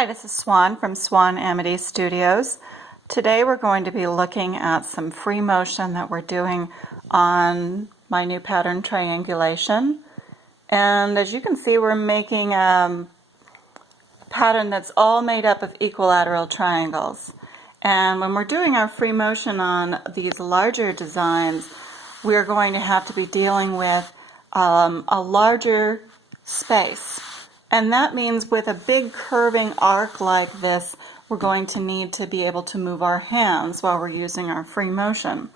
Hi, this is Swan from Swan Amity Studios. Today we're going to be looking at some free motion that we're doing on my new pattern triangulation. And as you can see, we're making a pattern that's all made up of equilateral triangles. And when we're doing our free motion on these larger designs, we're going to have to be dealing with a larger space. And that means with a big curving arc like this, we're going to need to be able to move our hands while we're using our free motion.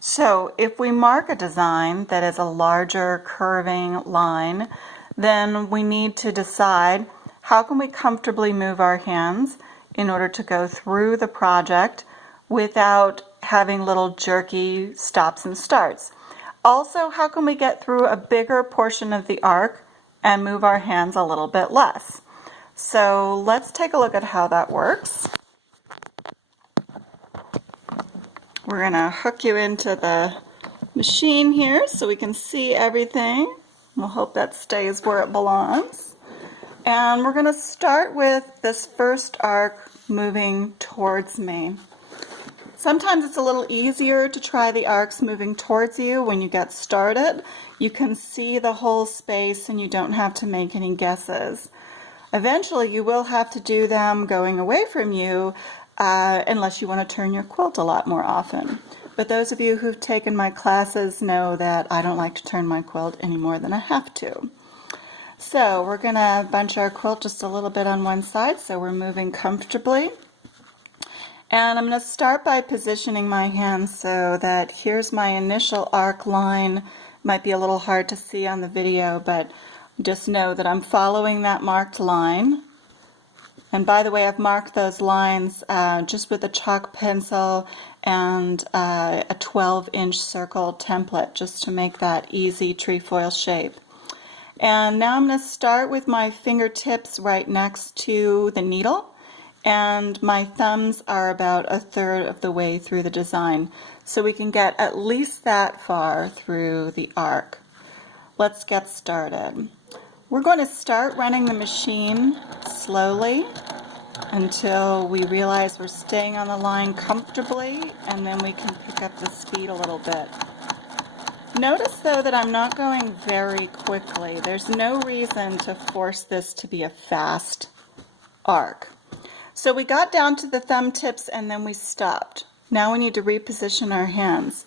So if we mark a design that is a larger curving line, then we need to decide how can we comfortably move our hands in order to go through the project without having little jerky stops and starts. Also, how can we get through a bigger portion of the arc and move our hands a little bit less? So let's take a look at how that works. We're going to hook you into the machine here so we can see everything. We'll hope that stays where it belongs. And we're going to start with this first arc moving towards me. Sometimes it's a little easier to try the arcs moving towards you when you get started. You can see the whole space and you don't have to make any guesses. Eventually you will have to do them going away from you unless you want to turn your quilt a lot more often. But those of you who've taken my classes know that I don't like to turn my quilt any more than I have to. So we're going to bunch our quilt just a little bit on one side so we're moving comfortably. And I'm going to start by positioning my hands so that here's my initial arc line. Might be a little hard to see on the video, but just know that I'm following that marked line. And by the way, I've marked those lines just with a chalk pencil and a 12-inch circle template just to make that easy trefoil shape. And now I'm going to start with my fingertips right next to the needle. And my thumbs are about a third of the way through the design, so we can get at least that far through the arc. Let's get started. We're going to start running the machine slowly until we realize we're staying on the line comfortably, and then we can pick up the speed a little bit. Notice though that I'm not going very quickly. There's no reason to force this to be a fast arc. So we got down to the thumb tips and then we stopped. Now we need to reposition our hands.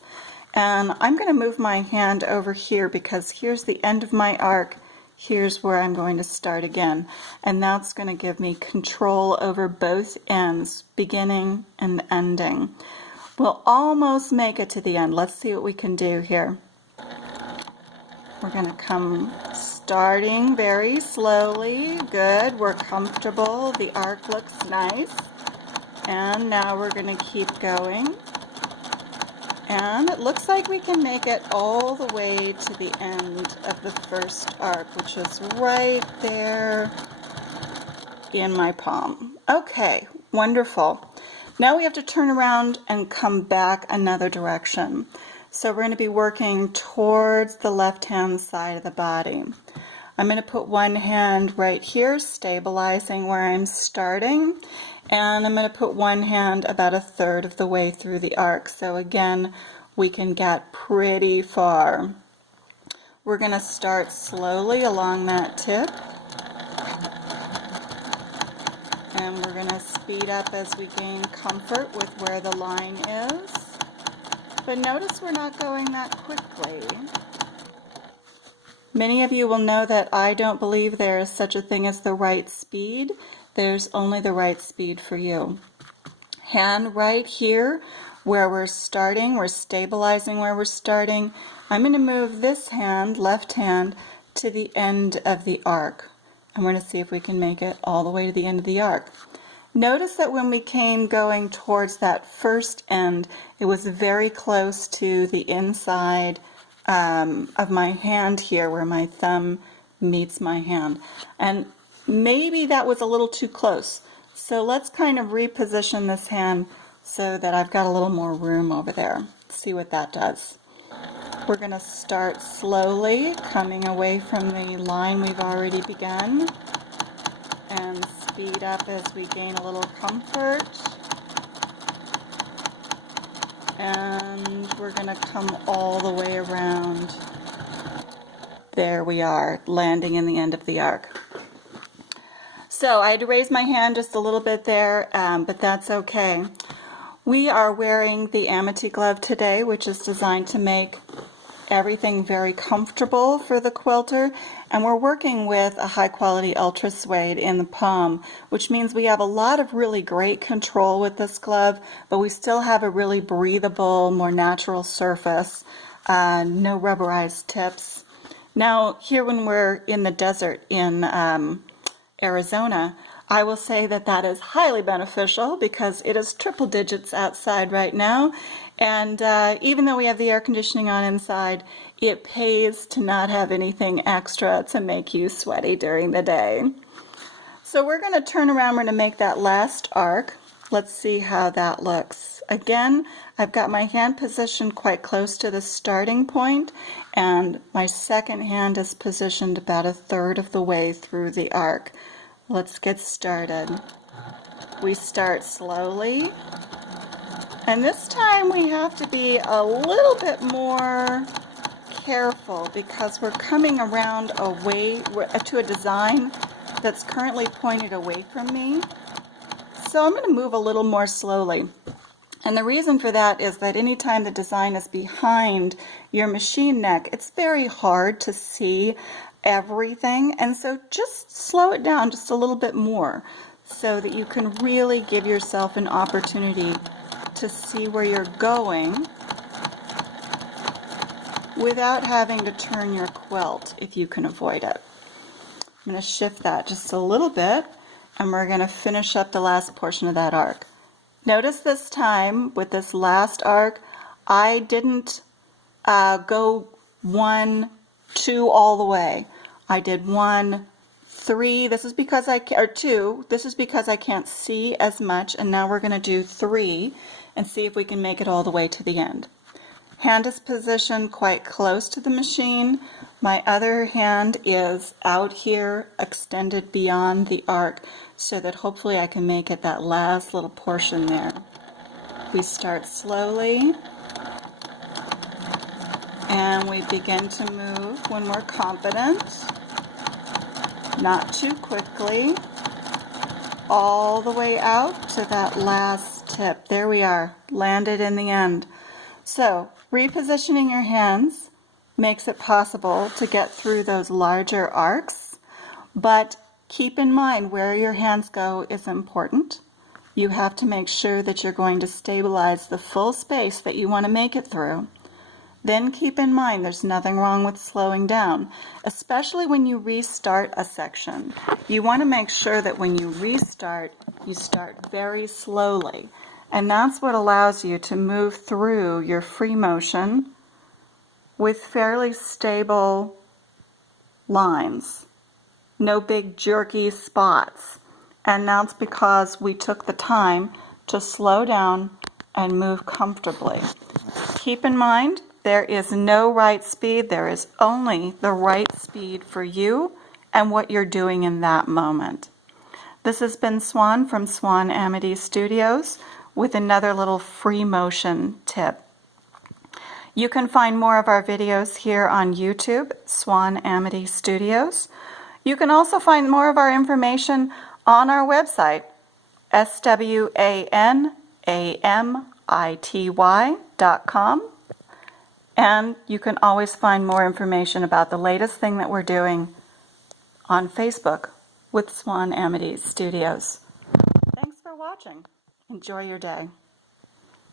And I'm going to move my hand over here because here's the end of my arc. Here's where I'm going to start again. And that's going to give me control over both ends, beginning and ending. We'll almost make it to the end. Let's see what we can do here. We're going to come starting very slowly. Good. We're comfortable. The arc looks nice. And now we're going to keep going. And it looks like we can make it all the way to the end of the first arc, which is right there in my palm. Okay, wonderful. Now we have to turn around and come back another direction. So we're going to be working towards the left-hand side of the body. I'm going to put one hand right here, stabilizing where I'm starting, and I'm going to put one hand about a third of the way through the arc. So again, we can get pretty far. We're going to start slowly along that tip, and we're going to speed up as we gain comfort with where the line is. But notice we're not going that quickly. Many of you will know that I don't believe there is such a thing as the right speed. There's only the right speed for you. Hand right here where we're starting, we're stabilizing where we're starting. I'm going to move this hand, left hand, to the end of the arc. And we're going to see if we can make it all the way to the end of the arc. Notice that when we came going towards that first end, it was very close to the inside of my hand here where my thumb meets my hand. And maybe that was a little too close. So let's kind of reposition this hand so that I've got a little more room over there. See what that does. We're going to start slowly, coming away from the line we've already begun, and speed up as we gain a little comfort. And we're going to come all the way around. There we are, landing in the end of the arc. So I had to raise my hand just a little bit there, but that's okay. We are wearing the Amity glove today, which is designed to make everything very comfortable for the quilter, and we're working with a high quality ultra suede in the palm, which means we have a lot of really great control with this glove, but we still have a really breathable, more natural surface, no rubberized tips. Now here when we're in the desert in Arizona, I will say that that is highly beneficial because it is triple digits outside right now, and even though we have the air conditioning on inside, it pays to not have anything extra to make you sweaty during the day. So we're going to turn around, we're going to make that last arc. Let's see how that looks. Again, I've got my hand positioned quite close to the starting point, and my second hand is positioned about a third of the way through the arc. Let's get started. We start slowly, and this time we have to be a little bit more careful because we're coming around away to a design that's currently pointed away from me. So I'm going to move a little more slowly. And the reason for that is that anytime the design is behind your machine neck, it's very hard to see everything. And so just slow it down just a little bit more so that you can really give yourself an opportunity to see where you're going without having to turn your quilt if you can avoid it. I'm going to shift that just a little bit, and we're going to finish up the last portion of that arc. Notice this time with this last arc, I didn't go 1, 2 all the way. I did 1, 3. This is because or 2. This is because I can't see as much, and now we're going to do 3 and see if we can make it all the way to the end. Hand is positioned quite close to the machine. My other hand is out here, extended beyond the arc, so that hopefully I can make it that last little portion there. We start slowly, and we begin to move when we're confident, not too quickly, all the way out to that last tip. There we are, landed in the end. So repositioning your hands makes it possible to get through those larger arcs, but keep in mind where your hands go is important. You have to make sure that you're going to stabilize the full space that you want to make it through. Then keep in mind there's nothing wrong with slowing down, especially when you restart a section. You want to make sure that when you restart, you start very slowly. And that's what allows you to move through your free motion with fairly stable lines. No big jerky spots. And that's because we took the time to slow down and move comfortably. Keep in mind, there is no right speed. There is only the right speed for you and what you're doing in that moment. This has been Swan from Swan Amity Studios with another little free motion tip. You can find more of our videos here on YouTube, Swan Amity Studios. You can also find more of our information on our website, swanamity.com. And you can always find more information about the latest thing that we're doing on Facebook with Swan Amity Studios. Thanks for watching. Enjoy your day.